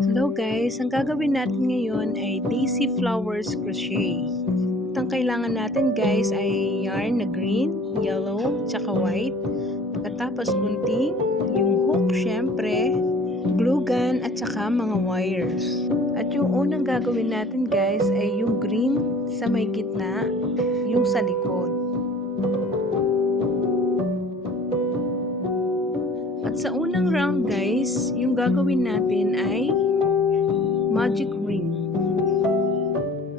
Hello guys, ang gagawin natin ngayon ay daisy flowers crochet. At ang kailangan natin guys ay yarn na green, yellow, tsaka white. Pagkatapos gunting, yung hook syempre, glue gun at tsaka mga wires. At yung unang gagawin natin guys ay yung green sa may gitna, yung sa likod. At sa unang round guys, yung gagawin natin ay magic ring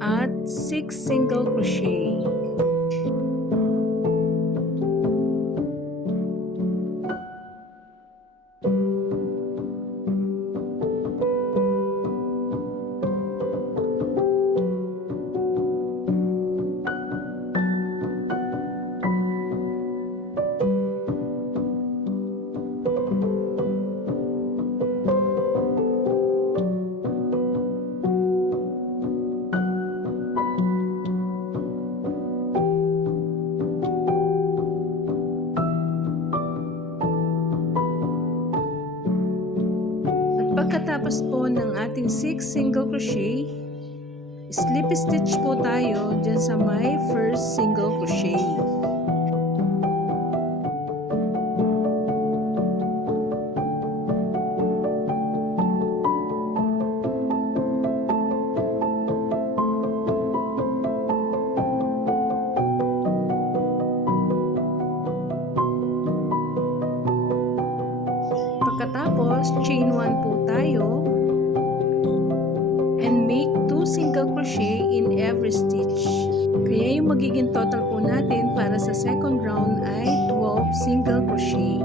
at 6 single crochet. Pagkatapos po ng ating 6 single crochet, slip stitch po tayo dyan sa my first single crochet. Pagkatapos, chain 1 po tayo and make 2 single crochet in every stitch. Kaya yung magiging total po natin para sa second round ay 12 single crochet.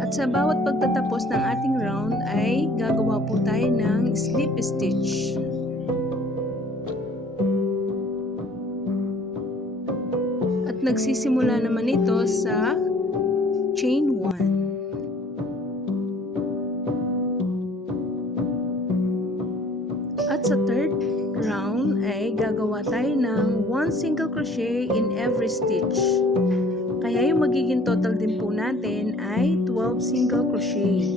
At sa bawat pagtatapos ng ating round ay gagawa po tayo ng slip stitch. At nagsisimula naman ito sa chain 1. At sa third round ay gagawa tayo ng 1 single crochet in every stitch. Kaya yung magiging total din po natin ay 12 single crochet.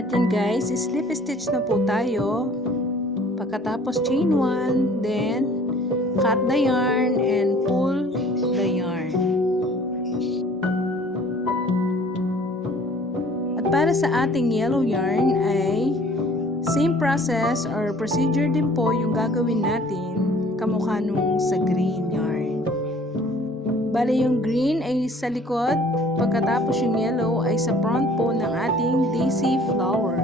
At yan guys, slip stitch na po tayo. Pagkatapos chain 1, then cut the yarn and pull the yarn. At para sa ating yellow yarn ay same process or procedure din po yung gagawin natin kamukha nung sa green yarn. Bale yung green ay sa likod, pagkatapos yung yellow ay sa front po ng ating daisy flower.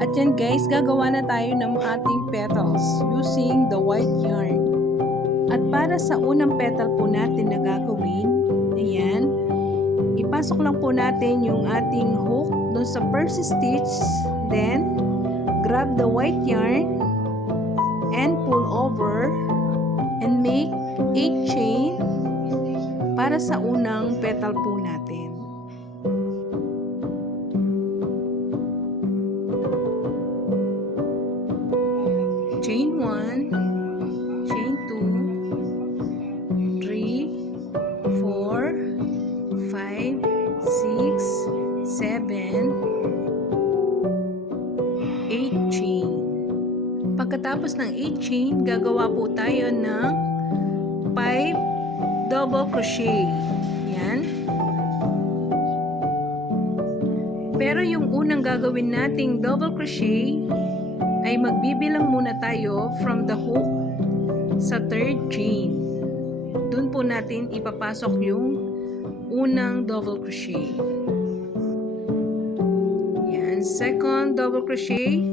At yan guys, gagawa na tayo ng ating petals using the white yarn. At para sa unang petal po natin na gagawin, ayan, ipasok lang po natin yung ating hook doon sa first stitch, then grab the white yarn and pull over and make 8 chain para sa unang petal po natin. Chain 1, chain 2, 3, 4, 5, 6, 7, 8 chain. Pagkatapos ng 8 chain, gagawa po tayo ng 5 double crochet. Yan. Pero yung unang gagawin nating double crochet ay magbibilang muna tayo from the hook sa 3rd chain. Doon po natin ipapasok yung unang double crochet. Yan, 2nd double crochet,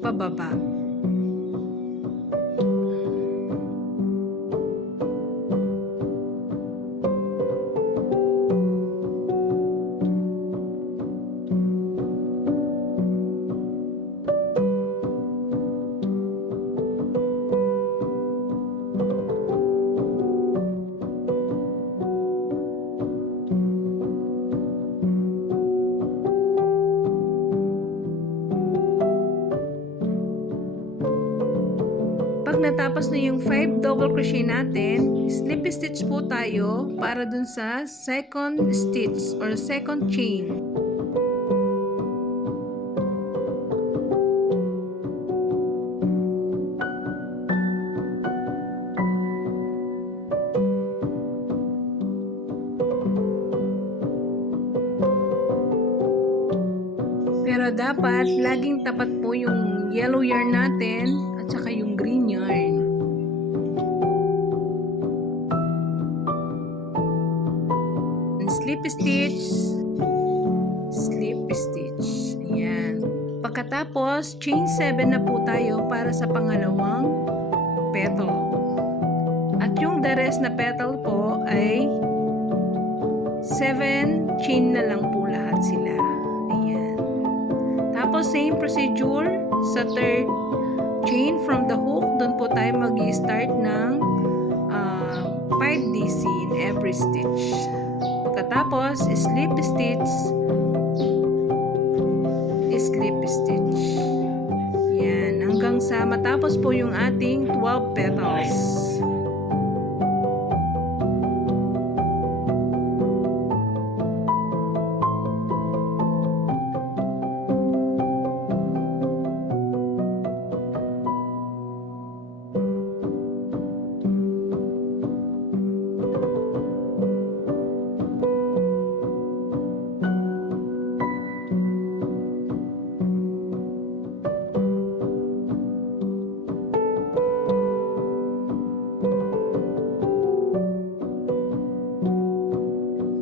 pababa. Pag natapos na yung 5 double crochet natin, slip stitch po tayo para dun sa 2nd stitch or 2nd chain. Pero dapat laging tapat po yung yellow yarn natin at saka yung green yarn. And slip stitch, slip stitch. Ayan. Pagkatapos, chain 7 na po tayo para sa pangalawang petal. At yung the rest na petal po ay 7 chain na lang po lahat sila. Ayan. Tapos same procedure sa 3rd chain from the hook. Doon po tayo mag-i-start ng 5 DC in every stitch. Pagkatapos, slip stitch, slip stitch. Yan, hanggang sa matapos po yung ating 12 petals.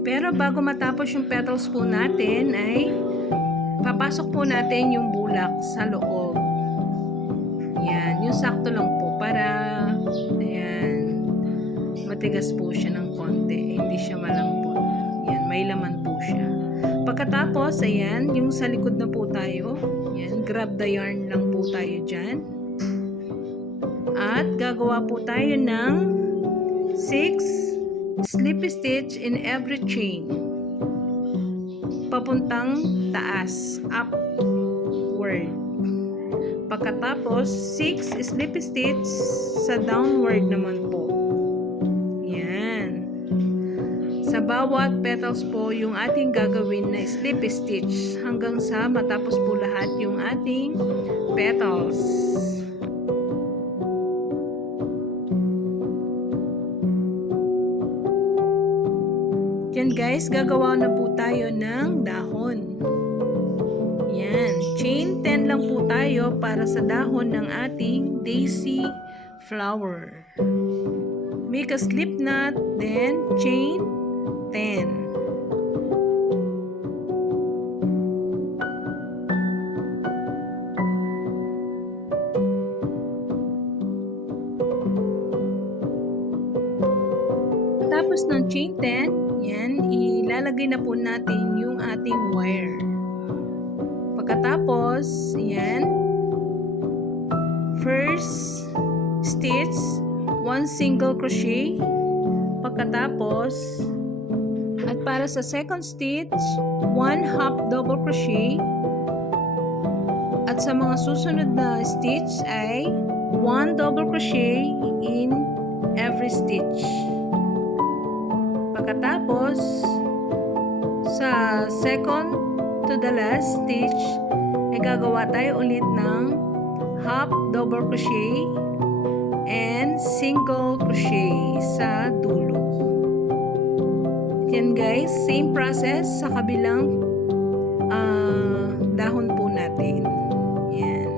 Pero bago matapos yung petals po natin ay papasok po natin yung bulak sa loob. Yan, yung sakto lang po para ayan, matigas po siya ng konti, hindi siya malambot. Yan, may laman po siya. Pagkatapos, ayan, yung sa likod na po tayo. Yan, grab the yarn lang po tayo dyan. At gagawa po tayo ng 6 slip stitch in every chain papuntang taas, upward. Pagkatapos 6 slip stitch sa downward naman po. Yan, sa bawat petals po yung ating gagawin na slip stitch hanggang sa matapos po lahat yung ating petals. Yan guys, gagawa na po tayo ng dahon. Yan, chain 10 lang po tayo para sa dahon ng ating daisy flower. Make a slip knot, then chain 10. Tapos ng chain 10, yan, ilalagay na po natin yung ating wire. Pagkatapos, yan, first stitch 1 single crochet. Pagkatapos, at para sa second stitch, 1 half double crochet. At sa mga susunod na stitch ay 1 double crochet in every stitch. Pagkatapos, sa second to the last stitch, ay gagawa tayo ulit ng half double crochet and single crochet sa dulo. Yan guys, same process sa kabilang dahon po natin. Yan.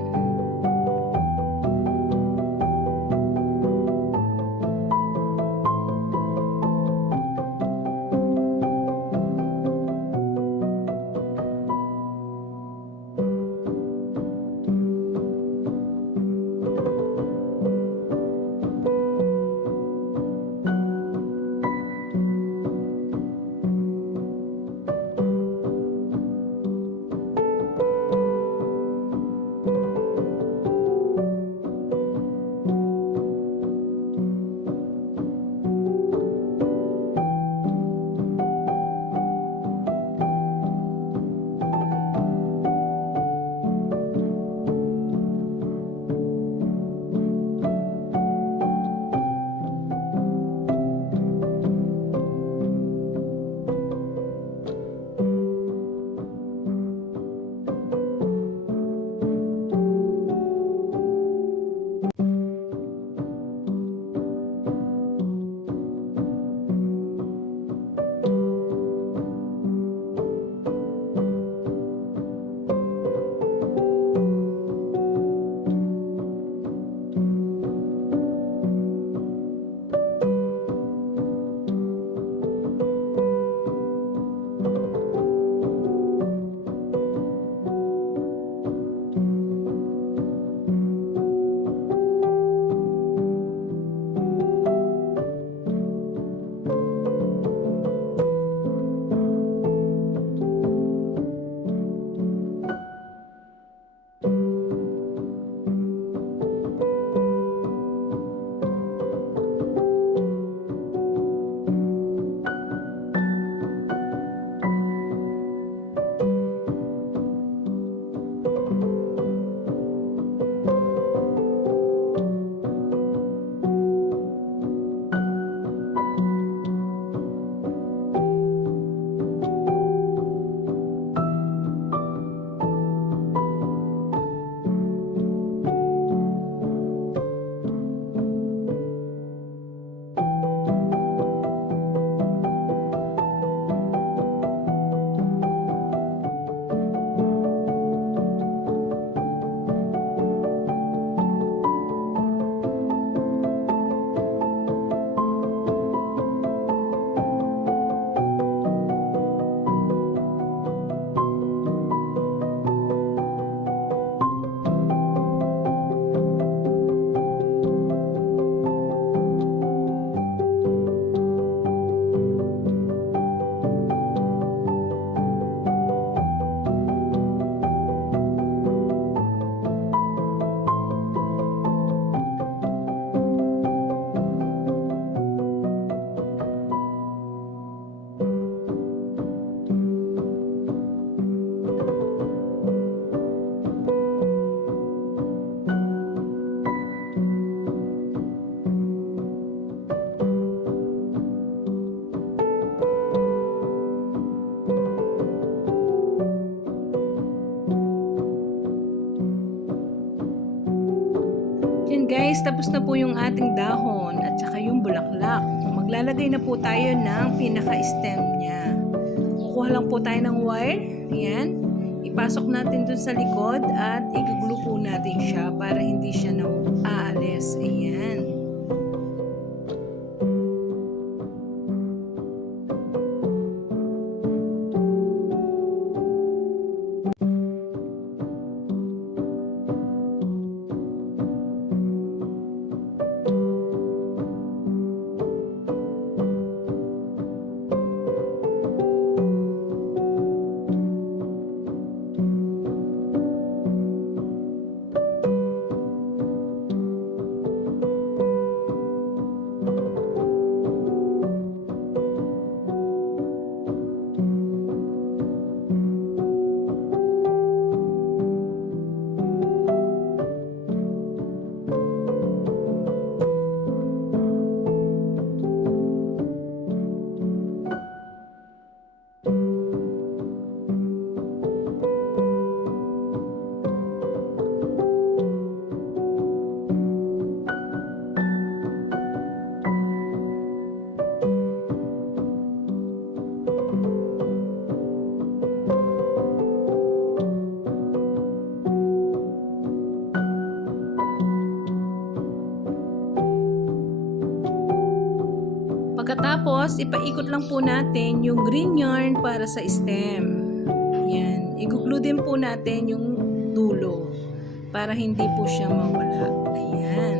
Yan guys, tapos na po yung ating dahon at saka yung bulaklak. Maglalagay na po tayo ng pinaka-stem niya. Kukuha lang po tayo ng wire. Yan. Ipasok natin dun sa likod at igugulo po natin siya para hindi siya aalis. Ayan. Pagkatapos, ipaikot lang po natin yung green yarn para sa stem. Yan. I-glue din po natin yung dulo para hindi po siya mawala. Ayan.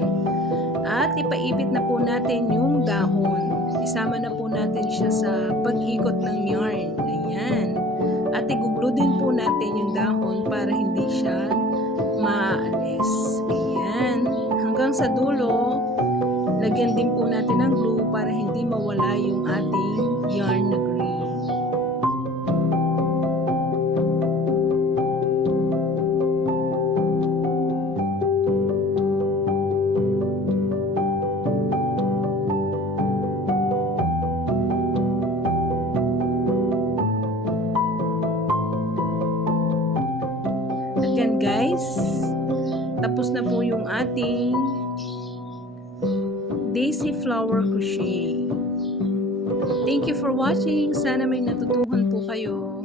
At ipaipit na po natin yung dahon. Isama na po natin siya sa pag-ikot ng yarn. Ayan. At i-glue din po natin yung dahon para hindi siya maalis. Ayan. Hanggang sa dulo, lagyan din po natin ng glue para hindi mawala yung ating yarn na green. At yan guys, tapos na po yung ating daisy flower crochet. Thank you for watching. Sana may natutuhan po kayo.